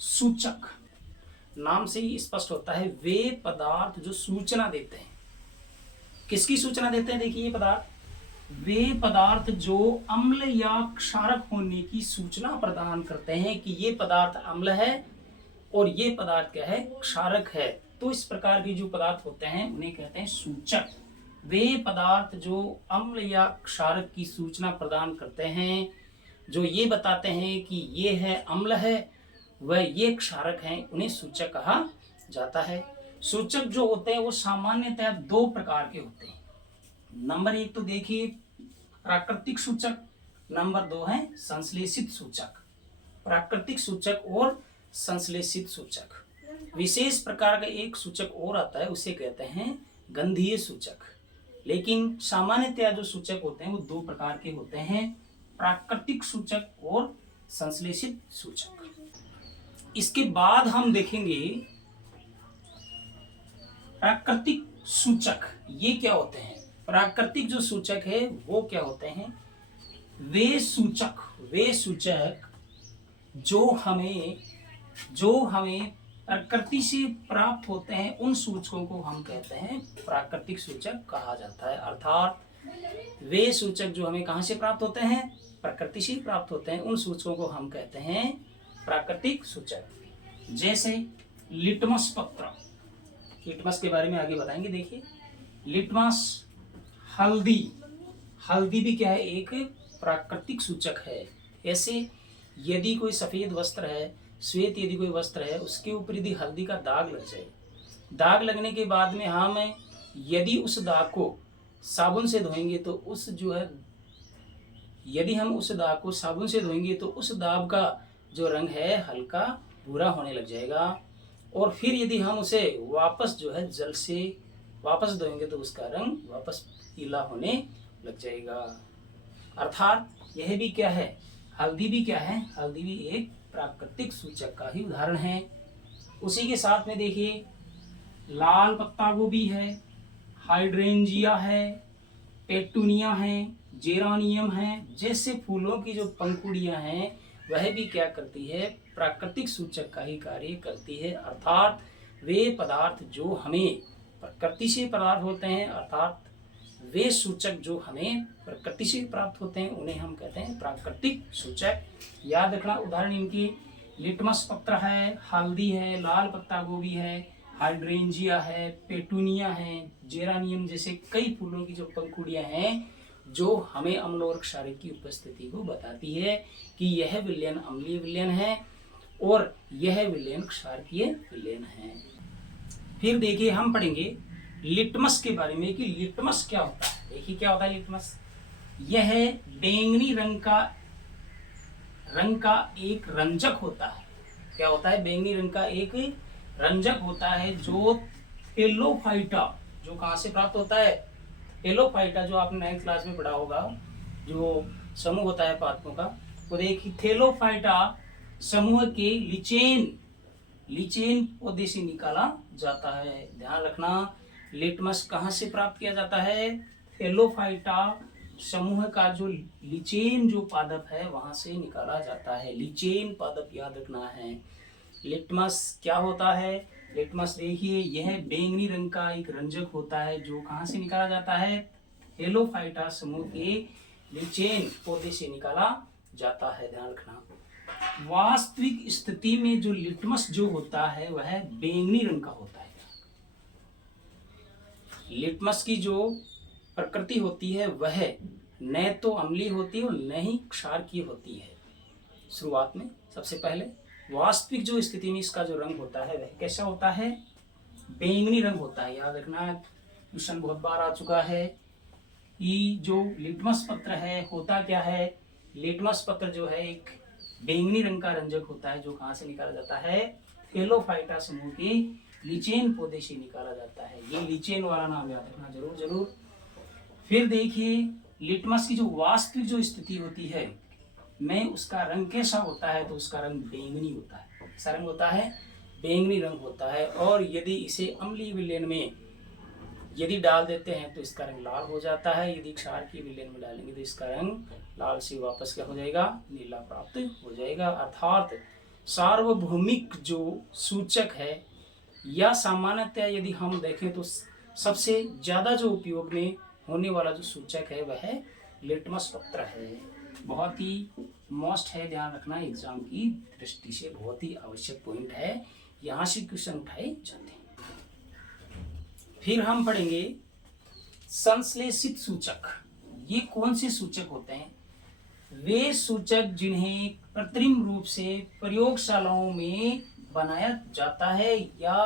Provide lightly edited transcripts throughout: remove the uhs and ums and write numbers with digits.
सूचक। नाम से ही स्पष्ट होता है वे पदार्थ जो सूचना देते हैं। किसकी सूचना देते हैं? देखिए ये पदार्थ, वे पदार्थ जो अम्ल या क्षारक होने की सूचना प्रदान करते हैं कि ये पदार्थ अम्ल है और ये पदार्थ क्या है? क्षारक है। तो इस प्रकार के जो पदार्थ होते हैं उन्हें कहते हैं सूचक। वे पदार्थ जो अम्ल या क्षारक की सूचना प्रदान करते हैं, जो ये बताते हैं कि ये है अम्ल है वह ये क्षारक हैं, उन्हें सूचक कहा जाता है। सूचक जो होते हैं वो सामान्यतः दो प्रकार के होते हैं। नंबर एक तो देखिए प्राकृतिक सूचक, नंबर दो है संश्लेषित सूचक। प्राकृतिक सूचक और संश्लेषित सूचक। विशेष प्रकार का एक सूचक और आता है, उसे कहते हैं गंधीय सूचक। लेकिन सामान्यतया जो सूचक होते हैं वो दो प्रकार के होते हैं, प्राकृतिक सूचक और संश्लेषित सूचक। इसके बाद हम देखेंगे प्राकृतिक सूचक ये क्या होते हैं। प्राकृतिक जो सूचक है वो क्या होते हैं? वे सूचक जो हमें प्रकृति से प्राप्त होते हैं, उन सूचकों को हम कहते हैं प्राकृतिक सूचक कहा जाता है। अर्थात वे सूचक जो हमें कहां से प्राप्त होते हैं? प्रकृति से प्राप्त होते हैं, उन सूचकों को हम कहते हैं प्राकृतिक सूचक। जैसे लिटमस पत्र, लिटमस के बारे में आगे बताएंगे। देखिए लिटमस, हल्दी भी क्या है? एक प्राकृतिक सूचक है। ऐसे यदि कोई सफेद वस्त्र है, श्वेत यदि कोई वस्त्र है, उसके ऊपर यदि हल्दी का दाग लग जाए, दाग लगने के बाद में हम यदि उस दाग को साबुन से धोएंगे तो उस जो है, यदि हम उस दाग को साबुन से धोएंगे तो उस दाग का जो रंग है हल्का भूरा होने लग जाएगा। और फिर यदि हम उसे वापस जो है जल से वापस धोएंगे तो उसका रंग वापस पीला होने लग जाएगा। अर्थात यह भी क्या है? हल्दी भी क्या है? हल्दी भी एक प्राकृतिक सूचक का ही उदाहरण है। उसी के साथ में देखिए लाल पत्ता गोभी है, हाइड्रेंजिया है, पेटूनिया है, जेरानियम है, जैसे फूलों की जो पंखुड़ियां हैं वह भी क्या करती है? प्राकृतिक सूचक का ही कार्य करती है। अर्थात वे पदार्थ जो हमें प्रकृति से पदार्थ होते हैं, अर्थात वे सूचक जो हमें प्रकृति से प्राप्त होते हैं उन्हें हम कहते हैं प्राकृतिक सूचक। याद रखना उदाहरण इनकी लिटमस पत्र है, हल्दी है, लाल पत्ता गोभी है, हाइड्रेंजिया है, पेटूनिया है, जेरानियम जैसे कई फूलों की जो पंखुड़ियां हैं जो हमें अम्ल और क्षारक की उपस्थिति को बताती है कि यह विलयन अम्लीय विलयन है और यह विलयन क्षारकीय विलयन है। फिर देखिए हम पढ़ेंगे लिटमस के बारे में कि लिटमस क्या होता है। देखिए क्या होता है लिटमस? यह बैंगनी रंग का एक रंजक होता है। क्या होता है? बैंगनी रंग का एक रंजक होता है जो थेलोफाइटा, जो कहां से प्राप्त होता है? थेलोफाइटा, जो आपने 9th क्लास में पढ़ा होगा, जो समूह होता है पादपों का, तो देखिए थेलोफाइटा समूह के लिचेन पौधे से निकाला जाता है। ध्यान रखना लिटमस कहाँ से प्राप्त किया जाता है? थेलोफाइटा समूह का जो लिचेन जो पादप है वहां से निकाला जाता है। लिचेन पादप याद रखना है। लिटमस क्या होता है? लिटमस देखिए यह बैंगनी रंग का एक रंजक होता है जो कहां से निकाला जाता है? थेलोफाइटा समूह के लिचेन पौधे से निकाला जाता है। ध्यान रखना वास्तविक स्थिति में जो लिटमस जो होता है वह बैंगनी रंग का होता है। लिटमस की जो प्रकृति होती है वह न तो अम्लीय होती है और न ही क्षारकीय होती है। शुरुआत में सबसे पहले वास्तविक जो स्थिति में इसका जो रंग होता है वह कैसा होता है? बैंगनी रंग होता है। याद रखना क्वेश्चन बहुत बार आ चुका है कि जो लिटमस पत्र है होता क्या है? लिटमस पत्र जो है एक बैंगनी रंग का रंजक होता है जो कहां से निकाला जाता है? थेलोफाइटा समूह के लिचेन पौधे से निकाला जाता है। ये लिचेन वाला नाम याद रखना जरूर। फिर देखिए लिटमस की जो वास्तविक जो स्थिति होती है में उसका रंग कैसा होता है? तो उसका रंग बैंगनी होता है। कैसा रंग होता है? बैंगनी रंग होता है। और यदि इसे अम्लीय विलयन में यदि डाल देते हैं तो इसका रंग लाल हो जाता है। यदि क्षारकीय विलयन में डालेंगे तो इसका रंग लाल से वापस क्या हो जाएगा? नीला प्राप्त हो जाएगा। अर्थात सार्वभौमिक जो सूचक है, या सामान्यतः यदि हम देखें तो सबसे ज़्यादा जो उपयोग में होने वाला जो सूचक है वह लिटमस पत्र है। बहुत ही मोस्ट है, ध्यान रखना, एग्जाम की दृष्टि से बहुत ही आवश्यक पॉइंट है, यहाँ से क्वेश्चन उठाए जाते हैं। फिर हम पढ़ेंगे संश्लेषित सूचक। ये कौन से सूचक होते हैं? वे सूचक जिन्हें कृत्रिम रूप से प्रयोगशालाओं में बनाया जाता है या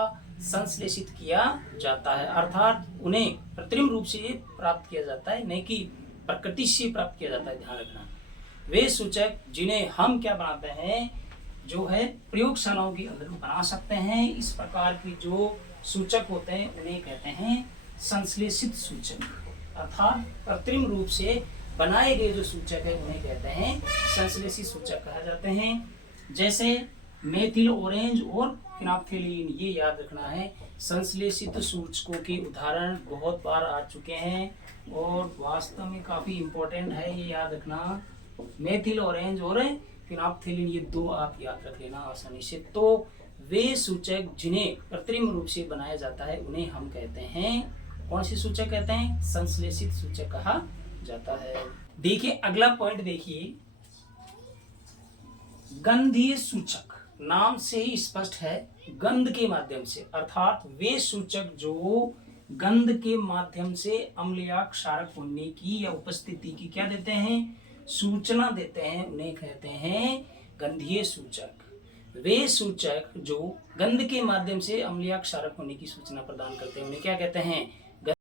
संश्लेषित किया जाता है, अर्थात उन्हें कृत्रिम रूप से प्राप्त किया जाता है, नहीं कि प्रकृति से प्राप्त किया जाता है। ध्यान रखना, वे सूचक जिन्हें हम क्या बनाते हैं, जो है प्रयोगशालाओं के अंदर बना सकते हैं, इस प्रकार के जो सूचक होते हैं उन्हें कहते हैं संश्लेषित सूचक, अर्थात कृत्रिम रूप से बनाए गए जो सूचक है उन्हें कहते हैं संश्लेषित सूचक कहा जाते हैं। जैसे मेथिल ऑरेंज और फिनाप्थेलिन, ये याद रखना है। संश्लेषित सूचकों के उदाहरण बहुत बार आ चुके हैं और वास्तव में काफ़ी इम्पोर्टेंट है, ये याद रखना। मेथिल ऑरेंज और फिनाप्थेलिन, ये दो आप याद रख लेना आसानी से। तो वे सूचक जिन्हें कृत्रिम रूप से बनाया जाता है उन्हें हम कहते हैं, कौन से सूचक कहते हैं? संश्लेषित सूचक कहा जाता है। देखिए अगला पॉइंट देखिए, गंधीय सूचक। नाम से ही स्पष्ट है, गंध के माध्यम से, अर्थात वे सूचक जो गंध के माध्यम से अम्लीय क्षारक होने की या उपस्थिति की क्या देते हैं, सूचना देते हैं, उन्हें कहते हैं गंधीय सूचक। वे सूचक जो गंध के माध्यम से अम्लीय क्षारक होने की सूचना प्रदान करते हैं उन्हें क्या कहते हैं?